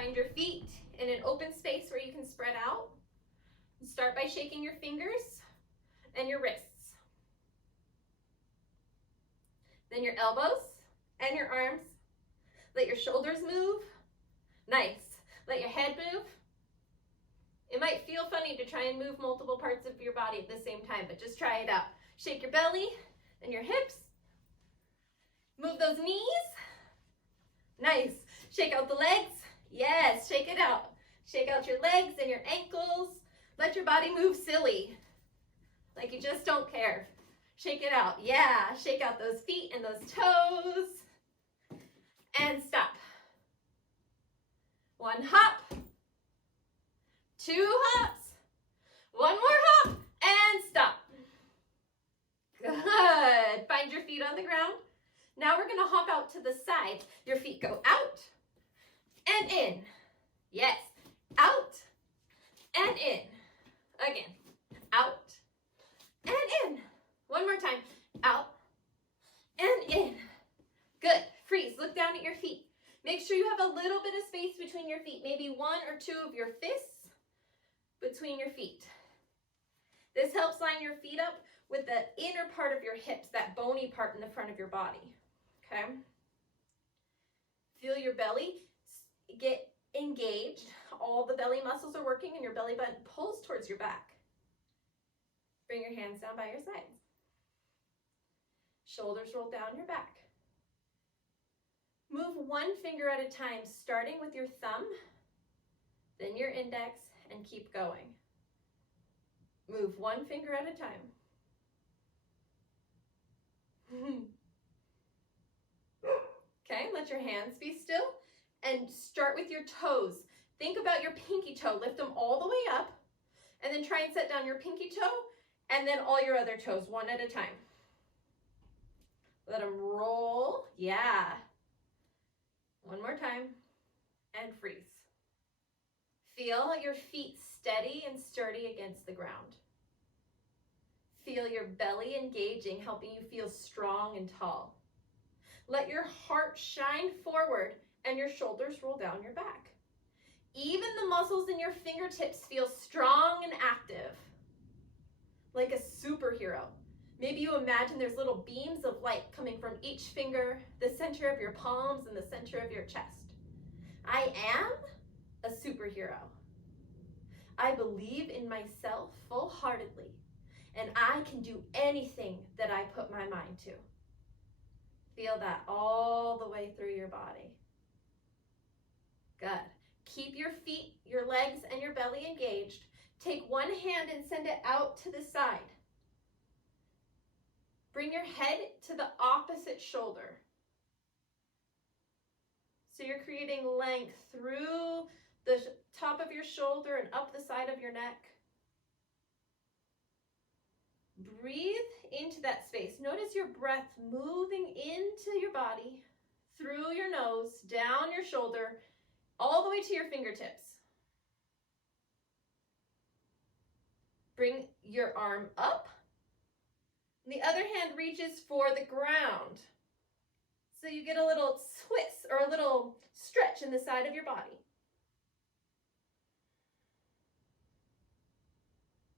Find your feet in an open space where you can spread out. Start by shaking your fingers and your wrists. Then your elbows and your arms. Let your shoulders move. Nice. Let your head move. It might feel funny to try and move multiple parts of your body at the same time, but just try it out. Shake your belly and your hips. Move those knees. Nice. Shake out the legs. Yes, shake it out. Shake out your legs and your ankles. Let your body move silly, like you just don't care. Shake it out. Yeah, shake out those feet and those toes. And stop. One hop. Two hops. One more hop. And stop. Good. Find your feet on the ground. Now we're going to hop out to the side. Your feet go out and in. Yes. Out and in. Again. Out and in. One more time. Out and in. Good. Freeze. Look down at your feet. Make sure you have a little bit of space between your feet. Maybe one or two of your fists between your feet. This helps line your feet up with the inner part of your hips, that bony part in the front of your body. Okay? Feel your belly get engaged. All the belly muscles are working and your belly button pulls towards your back. Bring your hands down by your sides. Shoulders roll down your back. Move one finger at a time, starting with your thumb, then your index, and keep going. Move one finger at a time. Okay, let your hands be still and start with your toes. Think about your pinky toe. Lift them all the way up and then try and set down your pinky toe and then all your other toes one at a time. Let them roll. Yeah. One more time and freeze. Feel your feet steady and sturdy against the ground. Feel your belly engaging, helping you feel strong and tall. Let your heart shine forward and your shoulders roll down your back. Even the muscles in your fingertips feel strong and active, like a superhero. Maybe you imagine there's little beams of light coming from each finger, the center of your palms, and the center of your chest. I am a superhero. I believe in myself full-heartedly, and I can do anything that I put my mind to. Feel that all the way through your body. Good. Keep your feet, your legs, and your belly engaged. Take one hand and send it out to the side. Bring your head to the opposite shoulder. So you're creating length through the top of your shoulder and up the side of your neck. Breathe into that space. Notice your breath moving into your body, through your nose, down your shoulder, all the way to your fingertips. Bring your arm up. The other hand reaches for the ground. So you get a little twist or a little stretch in the side of your body.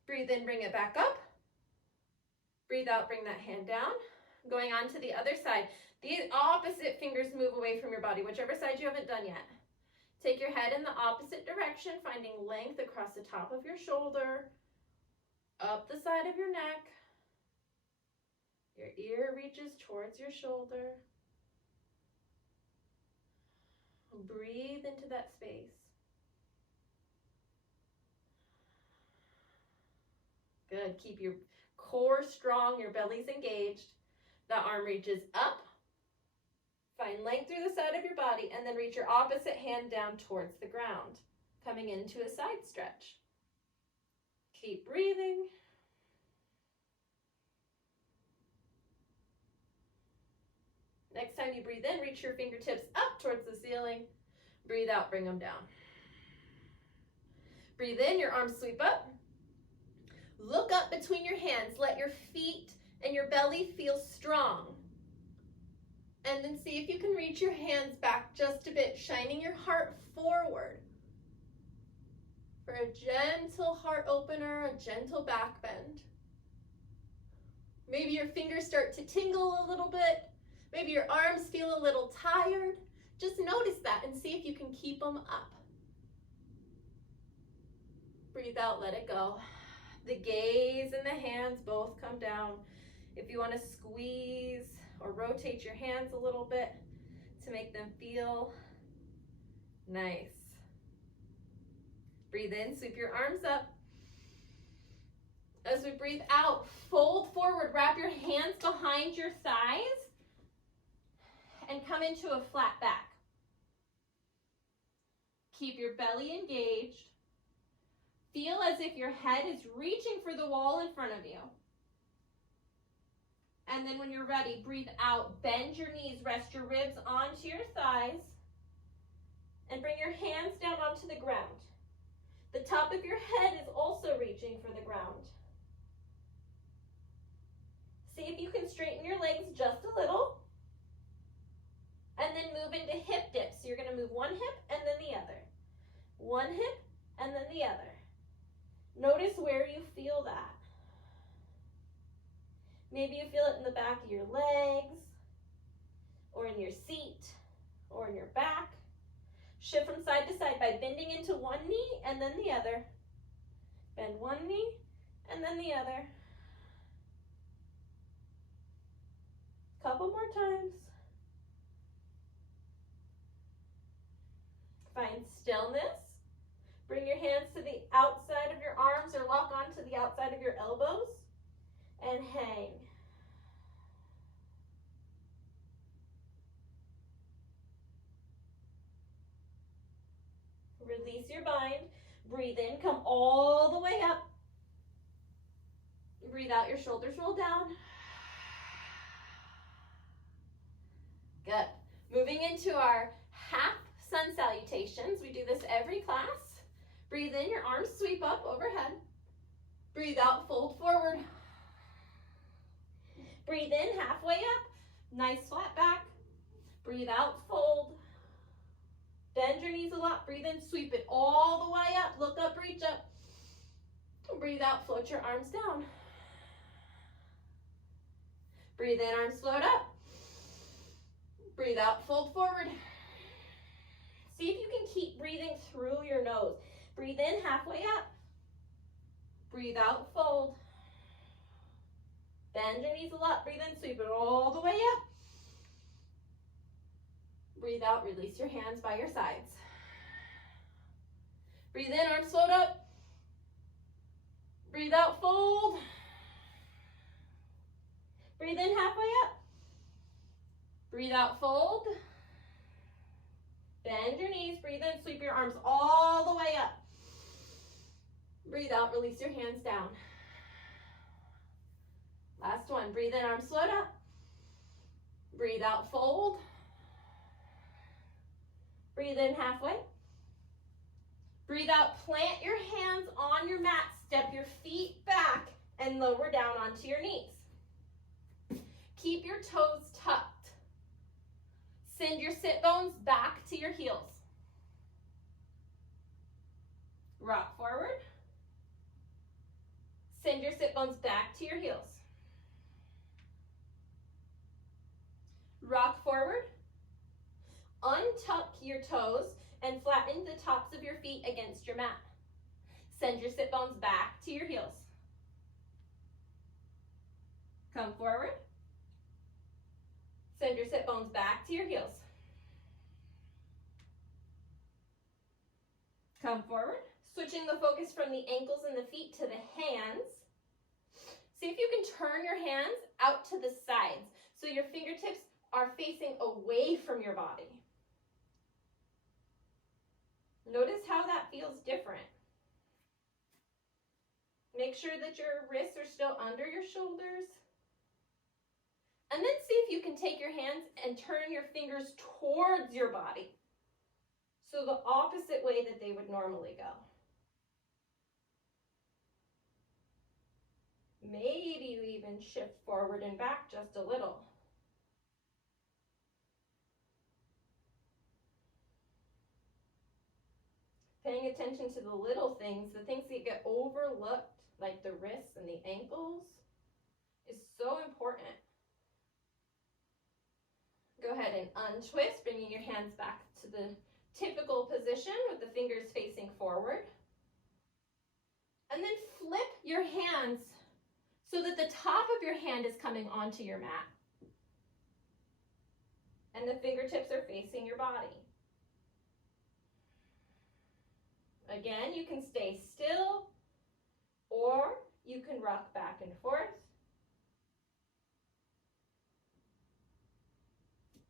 Breathe in, bring it back up. Breathe out, bring that hand down. Going on to the other side. The opposite fingers move away from your body, whichever side you haven't done yet. Take your head in the opposite direction, finding length across the top of your shoulder, up the side of your neck. Your ear reaches towards your shoulder. Breathe into that space. Good. Keep your core strong, your belly's engaged. The arm reaches up. Find length through the side of your body and then reach your opposite hand down towards the ground, coming into a side stretch. Keep breathing. Next time you breathe in, reach your fingertips up towards the ceiling. Breathe out, bring them down. Breathe in, your arms sweep up. Look up between your hands. Let your feet and your belly feel strong. And then see if you can reach your hands back just a bit, shining your heart forward for a gentle heart opener, a gentle back bend. Maybe your fingers start to tingle a little bit. Maybe your arms feel a little tired. Just notice that and see if you can keep them up. Breathe out, let it go. The gaze and the hands both come down. If you want to squeeze or rotate your hands a little bit to make them feel nice. Breathe in, sweep your arms up. As we breathe out, fold forward, wrap your hands behind your thighs, and come into a flat back. Keep your belly engaged. Feel as if your head is reaching for the wall in front of you. And then when you're ready, breathe out. Bend your knees, rest your ribs onto your thighs, and bring your hands down onto the ground. The top of your head is also reaching for the ground. See if you can straighten your legs just a little. And then move into hip dips. So you're going to move one hip and then the other. One hip and then the other. Notice where you feel that. Maybe you feel it in the back of your legs, or in your seat, or in your back. Shift from side to side by bending into one knee and then the other. Bend one knee and then the other. Couple more times. Find stillness. Bring your hands to the outside of your arms or lock onto the outside of your elbows and hang. Release your bind. Breathe in, come all the way up. Breathe out, your shoulders roll down. Good. Moving into our half sun salutations. We do this every class. Breathe in, your arms sweep up overhead. Breathe out, fold forward. Breathe in, halfway up. Nice flat back. Breathe out, fold. Bend your knees a lot. Breathe in, sweep it all the way up. Look up, reach up. Breathe out, float your arms down. Breathe in, arms float up. Breathe out, fold forward. See if you can keep breathing through your nose. Breathe in, halfway up. Breathe out, fold. Bend your knees a lot. Breathe in, sweep it all the way up. Breathe out, release your hands by your sides. Breathe in, arms float up. Breathe out, fold. Breathe in, halfway up. Breathe out, fold. Bend your knees, breathe in, sweep your arms all the way up. Breathe out, release your hands down. Last one, breathe in, arms float up. Breathe out, fold. Breathe in, halfway. Breathe out, plant your hands on your mat, step your feet back, and lower down onto your knees. Keep your toes tucked. Send your sit bones back to your heels. Rock forward. Send your sit bones back to your heels. Rock forward. Untuck your toes and flatten the tops of your feet against your mat. Send your sit bones back to your heels. Come forward. Send your sit bones back to your heels. Come forward. Switching the focus from the ankles and the feet to the hands. See if you can turn your hands out to the sides so your fingertips are facing away from your body. Notice how that feels different. Make sure that your wrists are still under your shoulders. And then see if you can take your hands and turn your fingers towards your body. So the opposite way that they would normally go. Maybe you even shift forward and back just a little. attention to the little things, the things that get overlooked, like the wrists and the ankles, is so important. Go ahead and untwist, bringing your hands back to the typical position with the fingers facing forward. And then flip your hands so that the top of your hand is coming onto your mat. And the fingertips are facing your body. Again, you can stay still or you can rock back and forth.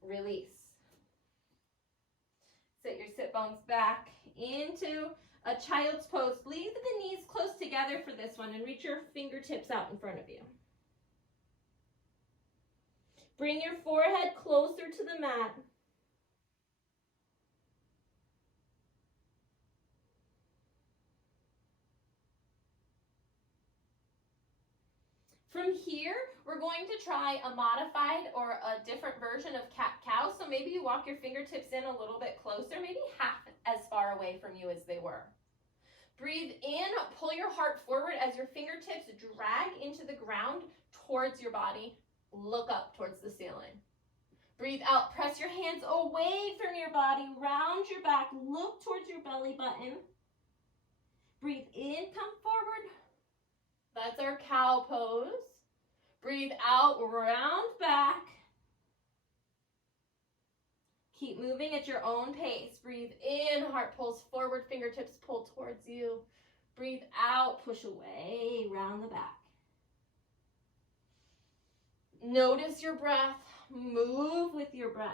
Release. Sit your sit bones back into a child's pose. Leave the knees close together for this one and reach your fingertips out in front of you. Bring your forehead closer to the mat. From here, we're going to try a modified or a different version of cat-cow. So maybe you walk your fingertips in a little bit closer, maybe half as far away from you as they were. Breathe in, pull your heart forward as your fingertips drag into the ground towards your body. Look up towards the ceiling. Breathe out, press your hands away from your body, round your back, look towards your belly button. Breathe in, come forward. That's our cow pose. Breathe out, round back. Keep moving at your own pace. Breathe in, heart pulls forward, fingertips pull towards you. Breathe out, push away, round the back. Notice your breath. Move with your breath.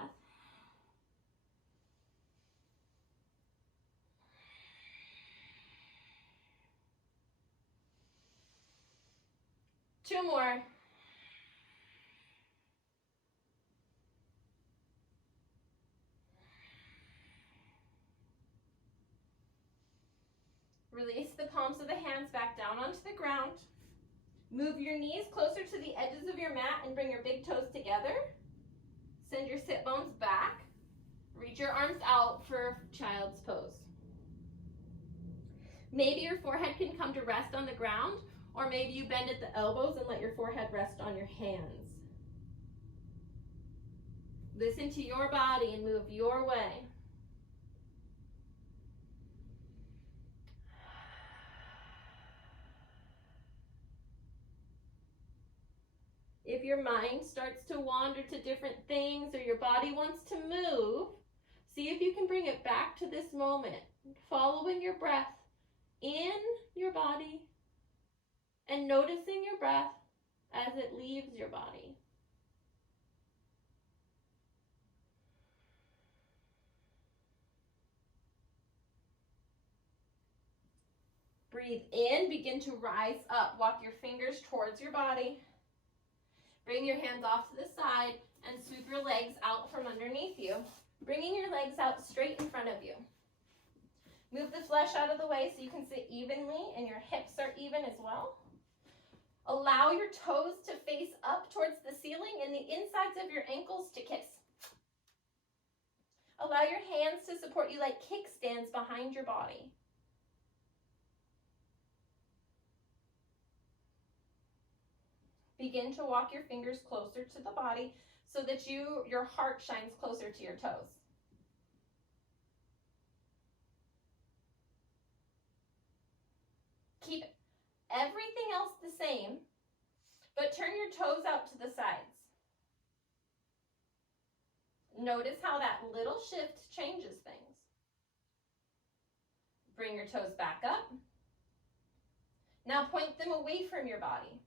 Two more. Release the palms of the hands back down onto the ground. Move your knees closer to the edges of your mat and bring your big toes together. Send your sit bones back. Reach your arms out for child's pose. Maybe your forehead can come to rest on the ground, or maybe you bend at the elbows and let your forehead rest on your hands. Listen to your body and move your way. If your mind starts to wander to different things or your body wants to move, see if you can bring it back to this moment, following your breath in your body and noticing your breath as it leaves your body. Breathe in, begin to rise up. Walk your fingers towards your body. Bring your hands off to the side and sweep your legs out from underneath you, bringing your legs out straight in front of you. Move the flesh out of the way so you can sit evenly and your hips are even as well. Allow your toes to face up towards the ceiling and the insides of your ankles to kiss. Allow your hands to support you like kickstands behind your body. Begin to walk your fingers closer to the body so that your heart shines closer to your toes. Keep everything else the same, but turn your toes out to the sides. Notice how that little shift changes things. Bring your toes back up. Now point them away from your body.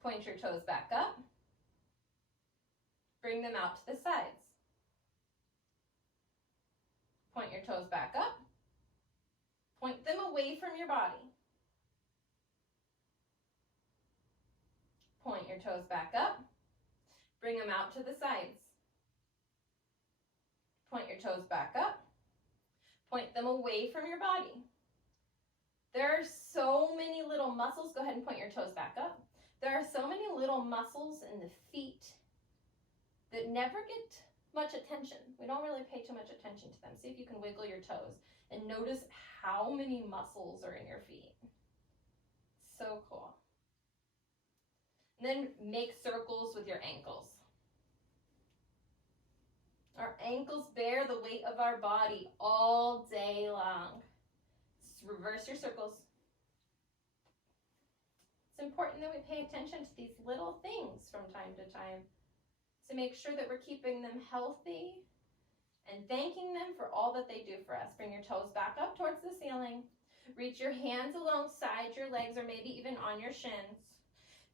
Point your toes back up. Bring them out to the sides. Point your toes back up. Point them away from your body. Point your toes back up. Bring them out to the sides. Point your toes back up. Point them away from your body. There are so many little muscles. Go ahead and point your toes back up. There are so many little muscles in the feet that never get much attention. We don't really pay too much attention to them. See if you can wiggle your toes and notice how many muscles are in your feet. So cool. And then make circles with your ankles. Our ankles bear the weight of our body all day long. Reverse your circles. It's important that we pay attention to these little things from time to time to make sure that we're keeping them healthy and thanking them for all that they do for us. Bring your toes back up towards the ceiling. Reach your hands alongside your legs or maybe even on your shins.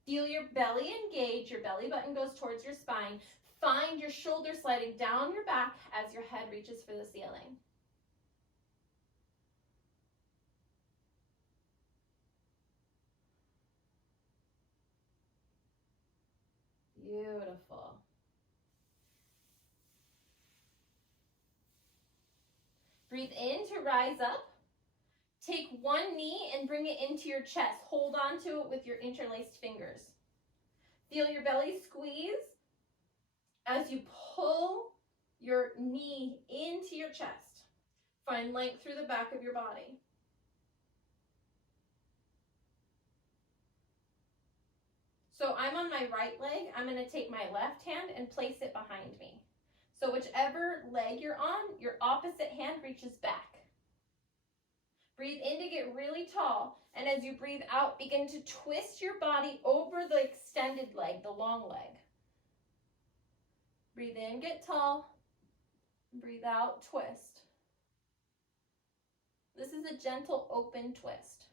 Feel your belly engage. Your belly button goes towards your spine. Find your shoulders sliding down your back as your head reaches for the ceiling. Beautiful. Breathe in to rise up. Take one knee and bring it into your chest. Hold on to it with your interlaced fingers. Feel your belly squeeze as you pull your knee into your chest. Find length through the back of your body. So I'm on my right leg. I'm going to take my left hand and place it behind me. So whichever leg you're on, your opposite hand reaches back. Breathe in to get really tall. And as you breathe out, begin to twist your body over the extended leg, the long leg. Breathe in, get tall. Breathe out, twist. This is a gentle open twist.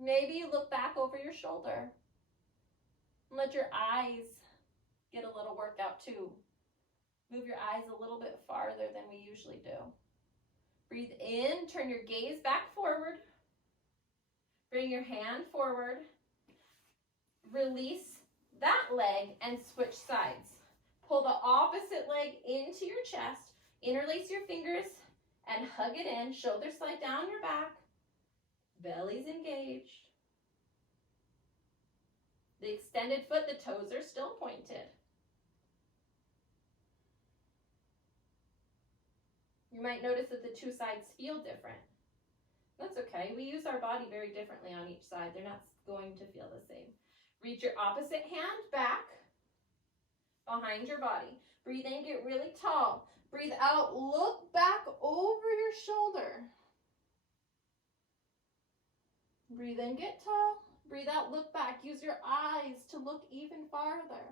Maybe you look back over your shoulder. And let your eyes get a little workout too. Move your eyes a little bit farther than we usually do. Breathe in, turn your gaze back forward. Bring your hand forward. Release that leg and switch sides. Pull the opposite leg into your chest. Interlace your fingers and hug it in. Shoulders slide down your back. Belly's engaged. The extended foot, the toes are still pointed. You might notice that the two sides feel different. That's okay. We use our body very differently on each side. They're not going to feel the same. Reach your opposite hand back behind your body. Breathe in, get really tall. Breathe out, look back over your shoulder. Breathe in, get tall. Breathe out, look back. Use your eyes to look even farther.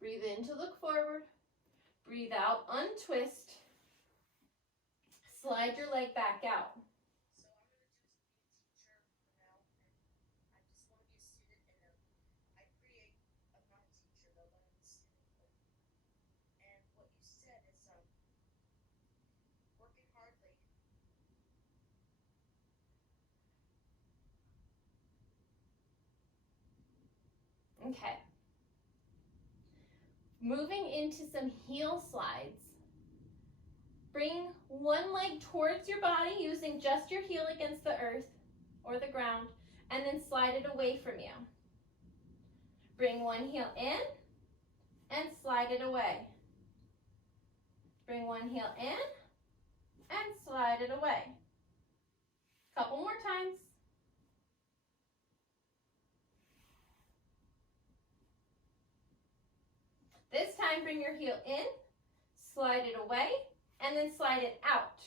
Breathe in to look forward. Breathe out, untwist. Slide your leg back out. Okay. Moving into some heel slides. Bring one leg towards your body using just your heel against the earth or the ground, and then slide it away from you. Bring one heel in and slide it away. Bring one heel in and slide it away. Couple more times. This time, bring your heel in, slide it away, and then slide it out.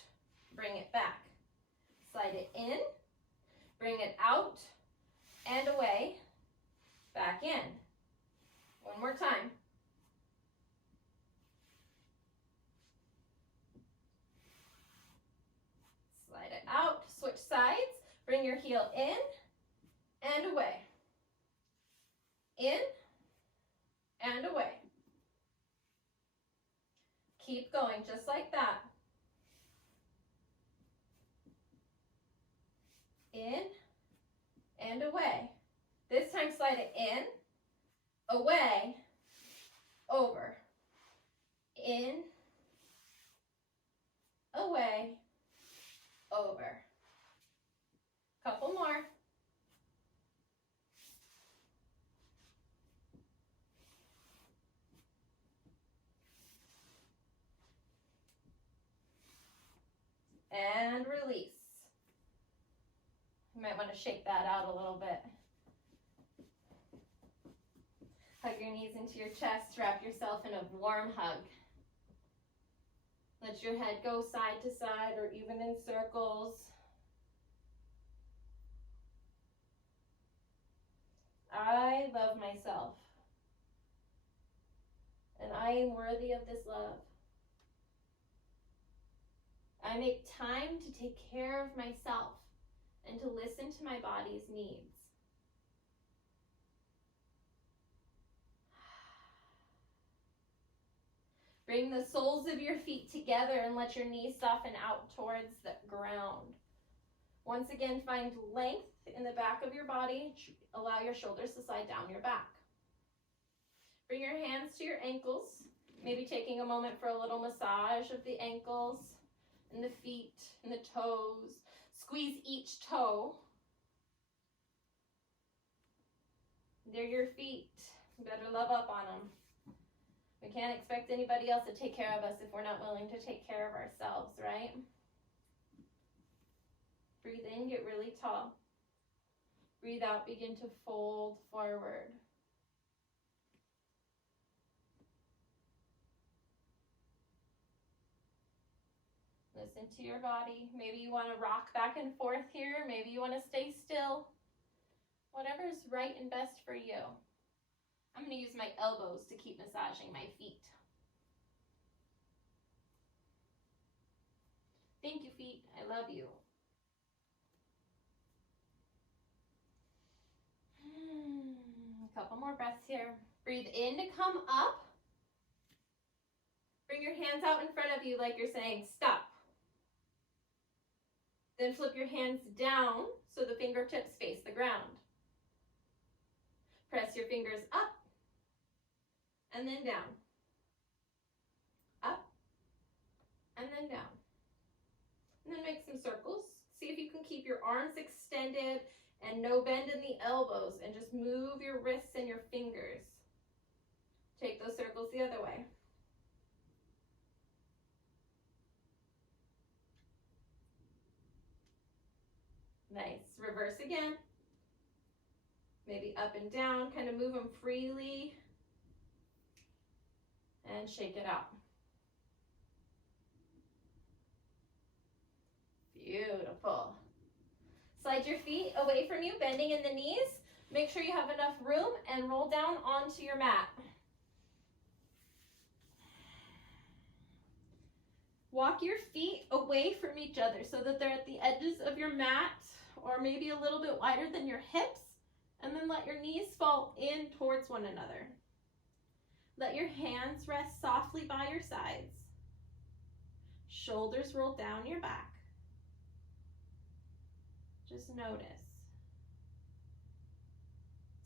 Bring it back. Slide it in, bring it out, and away, back in. One more time. Slide it out, switch sides, bring your heel in, and away. In, and away. Keep going just like that. In and away. This time slide it in, away, over. In, away, over. Couple more. And release. You might want to shake that out a little bit. Hug your knees into your chest, wrap yourself in a warm hug. Let your head go side to side or even in circles. I love myself. And I am worthy of this love. I make time to take care of myself and to listen to my body's needs. Bring the soles of your feet together and let your knees soften out towards the ground. Once again, find length in the back of your body. Allow your shoulders to slide down your back. Bring your hands to your ankles, maybe taking a moment for a little massage of the ankles and the feet and the toes. Squeeze each toe. They're your feet. You better love up on them. We can't expect anybody else to take care of us if we're not willing to take care of ourselves, right? Breathe in, get really tall. Breathe out, begin to fold forward. Listen to your body. Maybe you want to rock back and forth here. Maybe you want to stay still. Whatever is right and best for you. I'm going to use my elbows to keep massaging my feet. Thank you, feet. I love you. A couple more breaths here. Breathe in to come up. Bring your hands out in front of you like you're saying stop. Then flip your hands down so the fingertips face the ground. Press your fingers up and then down. Up and then down. And then make some circles. See if you can keep your arms extended and no bend in the elbows, and just move your wrists and your fingers. Take those circles the other way. Nice. Reverse again. Maybe up and down, kind of move them freely. And shake it out. Beautiful. Slide your feet away from you, bending in the knees. Make sure you have enough room and roll down onto your mat. Walk your feet away from each other so that they're at the edges of your mat or maybe a little bit wider than your hips, and then let your knees fall in towards one another. Let your hands rest softly by your sides. Shoulders roll down your back. Just notice.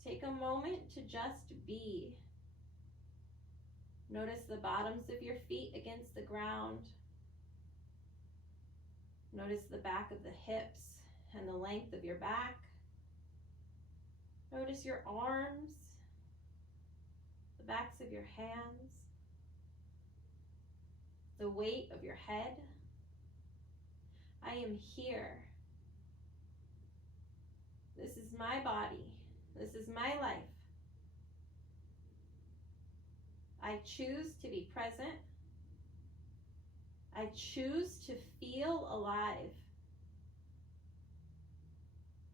Take a moment to just be. Notice the bottoms of your feet against the ground. Notice the back of the hips and the length of your back. Notice your arms, the backs of your hands, the weight of your head. I am here. This is my body. This is my life. I choose to be present. I choose to feel alive.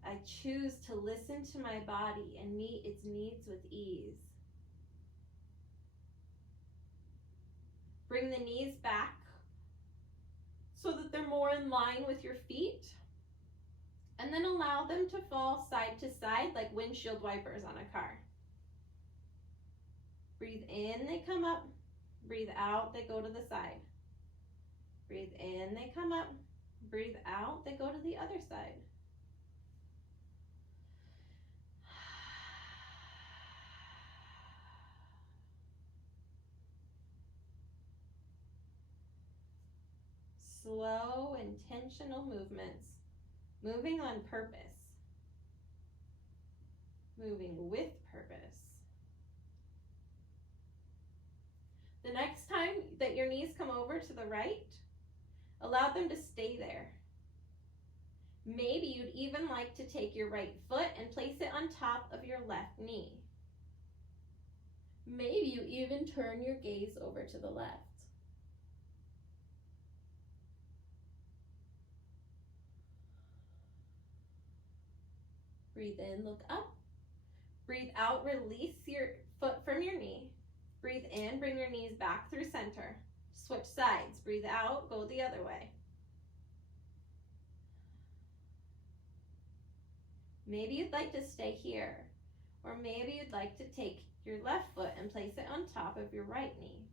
I choose to listen to my body and meet its needs with ease. Bring the knees back so that they're more in line with your feet. And then allow them to fall side to side like windshield wipers on a car. Breathe in, they come up. Breathe out, they go to the side. Breathe in, they come up. Breathe out, they go to the other side. slow, intentional movements, moving on purpose, moving with purpose. The next time that your knees come over to the right, allow them to stay there. Maybe you'd even like to take your right foot and place it on top of your left knee. Maybe you even turn your gaze over to the left. Breathe in, look up. Breathe out, release your foot from your knee. Breathe in, bring your knees back through center. Switch sides. Breathe out, go the other way. Maybe you'd like to stay here, or maybe you'd like to take your left foot and place it on top of your right knee.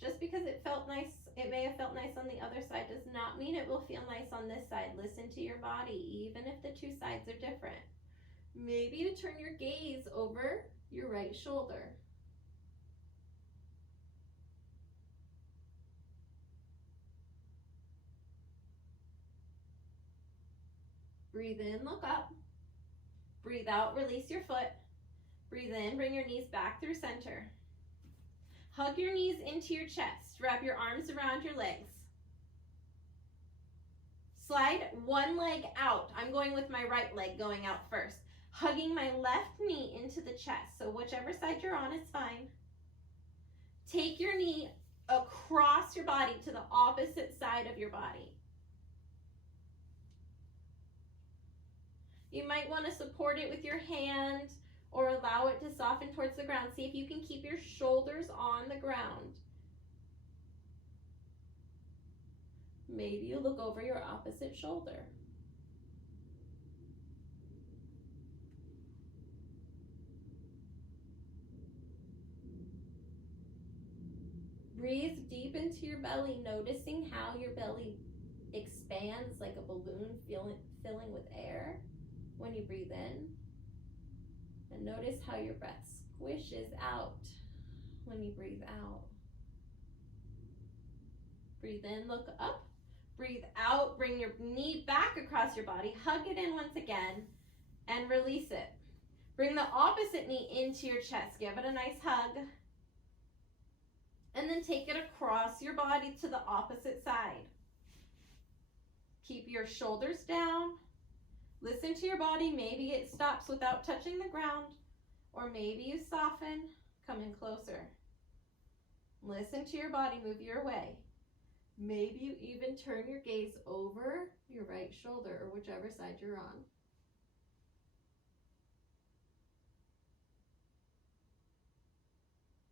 Just because it felt nice, it may have felt nice on the other side, does not mean it will feel nice on this side. Listen to your body, even if the two sides are different. Maybe you turn your gaze over your right shoulder. Breathe in, look up. Breathe out, release your foot. Breathe in, bring your knees back through center. Hug your knees into your chest. Wrap your arms around your legs. Slide one leg out. I'm going with my right leg going out first. Hugging my left knee into the chest. So whichever side you're on is fine. Take your knee across your body to the opposite side of your body. You might want to support it with your hand or allow it to soften towards the ground. See if you can keep your shoulders on the ground. Maybe you look over your opposite shoulder. Breathe deep into your belly, noticing how your belly expands like a balloon filling with air when you breathe in. And notice how your breath squishes out when you breathe out. Breathe in, look up. Breathe out, bring your knee back across your body. Hug it in once again and release it. Bring the opposite knee into your chest. Give it a nice hug. And then take it across your body to the opposite side. Keep your shoulders down. Listen to your body. Maybe it stops without touching the ground, or maybe you soften, come in closer. Listen to your body, move your way. Maybe you even turn your gaze over your right shoulder or whichever side you're on.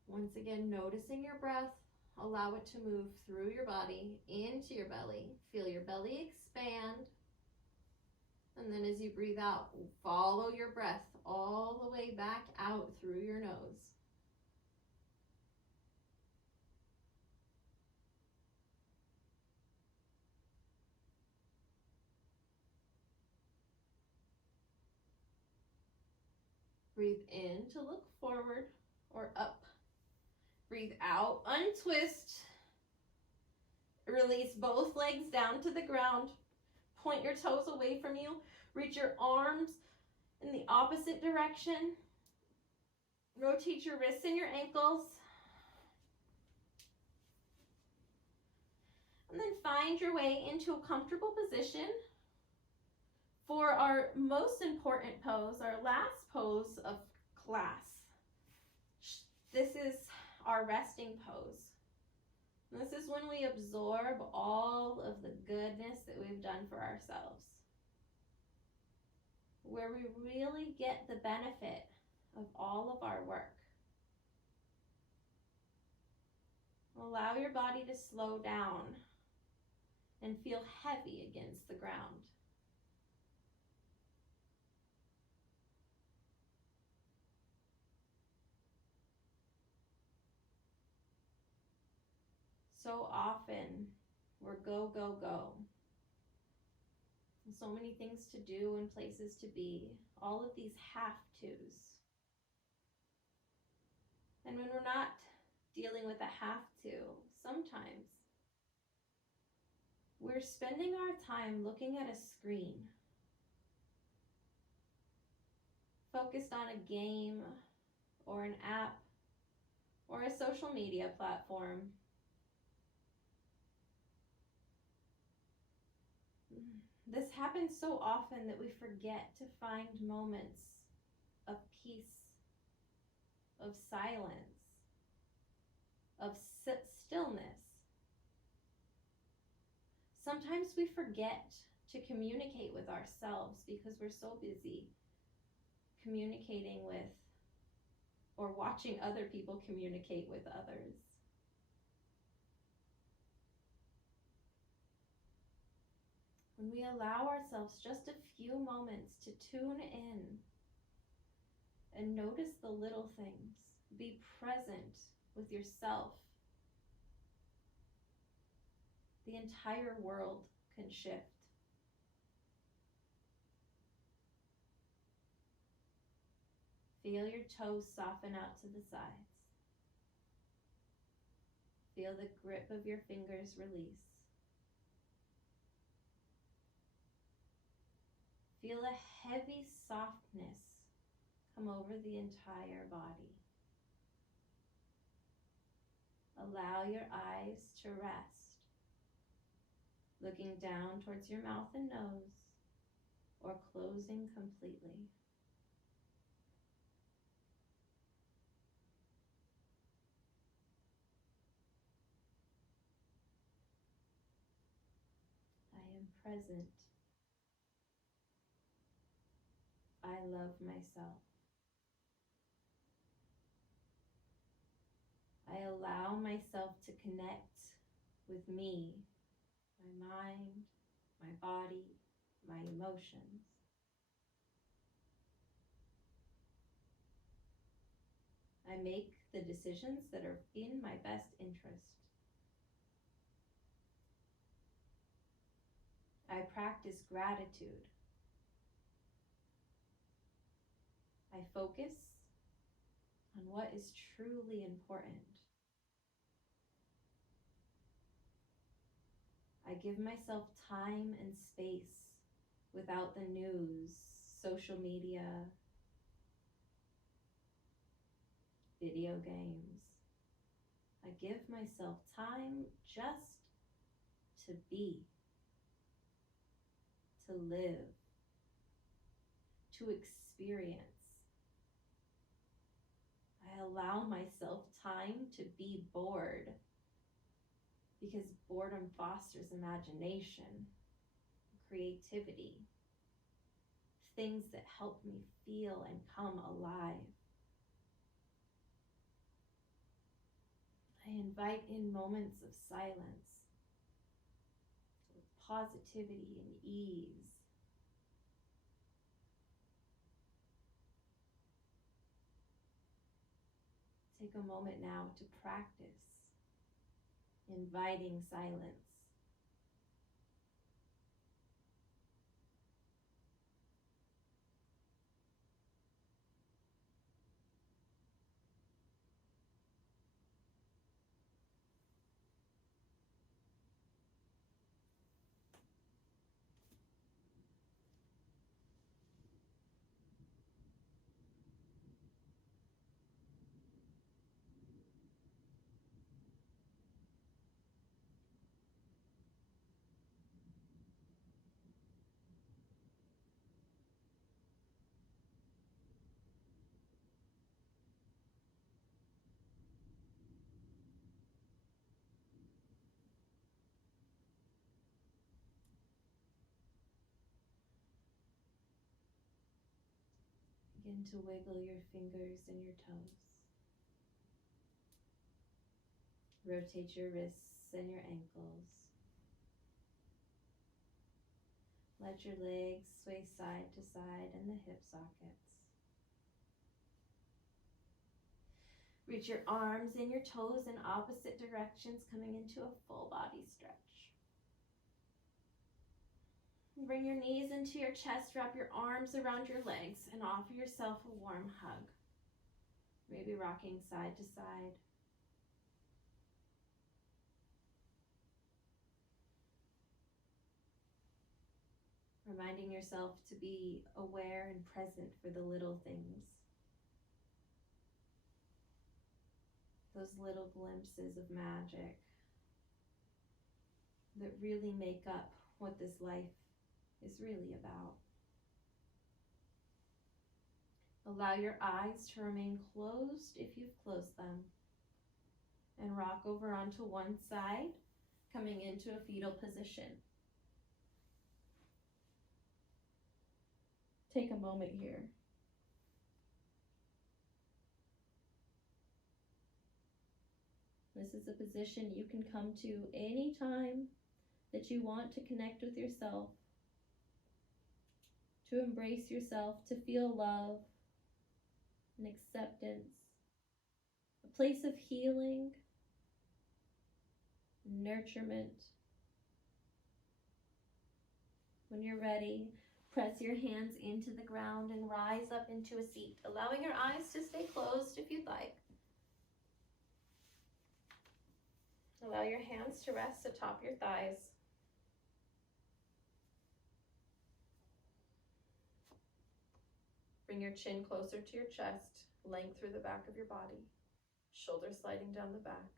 Once again, noticing your breath, allow it to move through your body, into your belly. Feel your belly expand. And then as you breathe out, follow your breath all the way back out through your nose. Breathe in to look forward or up. Breathe out, untwist. Release both legs down to the ground. Point your toes away from you. Reach your arms in the opposite direction. Rotate your wrists and your ankles. And then find your way into a comfortable position for our most important pose, our last pose of class. This is our resting pose. This is when we absorb all of the goodness that we've done for ourselves, where we really get the benefit of all of our work. Allow your body to slow down and feel heavy against the ground. So often we're go, go, go. And so many things to do and places to be. All of these have-tos. And when we're not dealing with a have to, sometimes We're spending our time looking at a screen, focused on a game or an app or a social media platform. This happens so often that we forget to find moments of peace, of silence, of stillness. Sometimes we forget to communicate with ourselves because we're so busy communicating with or watching other people communicate with others. When we allow ourselves just a few moments to tune in and notice the little things, be present with yourself, the entire world can shift. Feel your toes soften out to the sides. Feel the grip of your fingers release. Feel a heavy softness come over the entire body. Allow your eyes to rest, looking down towards your mouth and nose, or closing completely. I am present. I love myself. I allow myself to connect with me, my mind, my body, my emotions. I make the decisions that are in my best interest. I practice gratitude. I focus on what is truly important. I give myself time and space without the news, social media, video games. I give myself time just to be, to live, to experience. I allow myself time to be bored because boredom fosters imagination, creativity, things that help me feel and come alive. I invite in moments of silence with positivity and ease. Take a moment now to practice inviting silence. Begin to wiggle your fingers and your toes. Rotate your wrists and your ankles. Let your legs sway side to side in the hip sockets. Reach your arms and your toes in opposite directions, coming into a full body stretch. Bring your knees into your chest, wrap your arms around your legs, and offer yourself a warm hug. Maybe rocking side to side. reminding yourself to be aware and present for the little things. Those little glimpses of magic that really make up what this life is really about. Allow your eyes to remain closed if you've closed them. And rock over onto one side, coming into a fetal position. Take a moment here. This is a position you can come to anytime that you want to connect with yourself, to embrace yourself, to feel love and acceptance, a place of healing, nurturement. When you're ready, press your hands into the ground and rise up into a seat, allowing your eyes to stay closed if you'd like. Allow your hands to rest atop your thighs. Bring your chin closer to your chest, length through the back of your body, shoulders sliding down the back.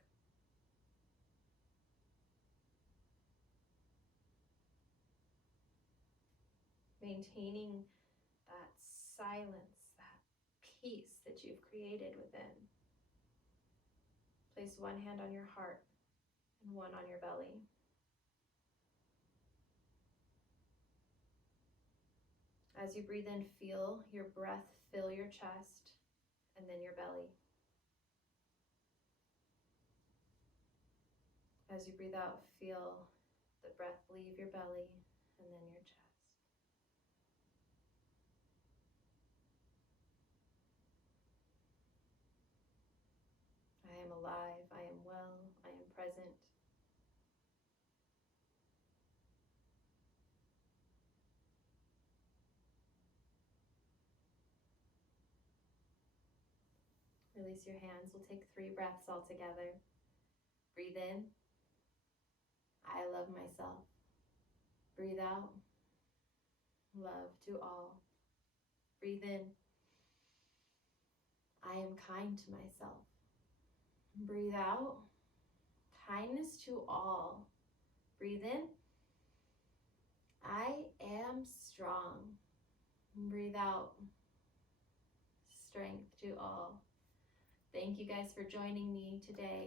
Maintaining that silence, that peace that you've created within. Place one hand on your heart and one on your belly. As you breathe in, feel your breath fill your chest and then your belly. As you breathe out, feel the breath leave your belly and then your chest. I am alive, I am well, I am present. Release your hands. We'll take 3 breaths all together. Breathe in. I love myself. Breathe out. Love to all. Breathe in. I am kind to myself. Breathe out. Kindness to all. Breathe in. I am strong. Breathe out. Strength to all. Thank you guys for joining me today.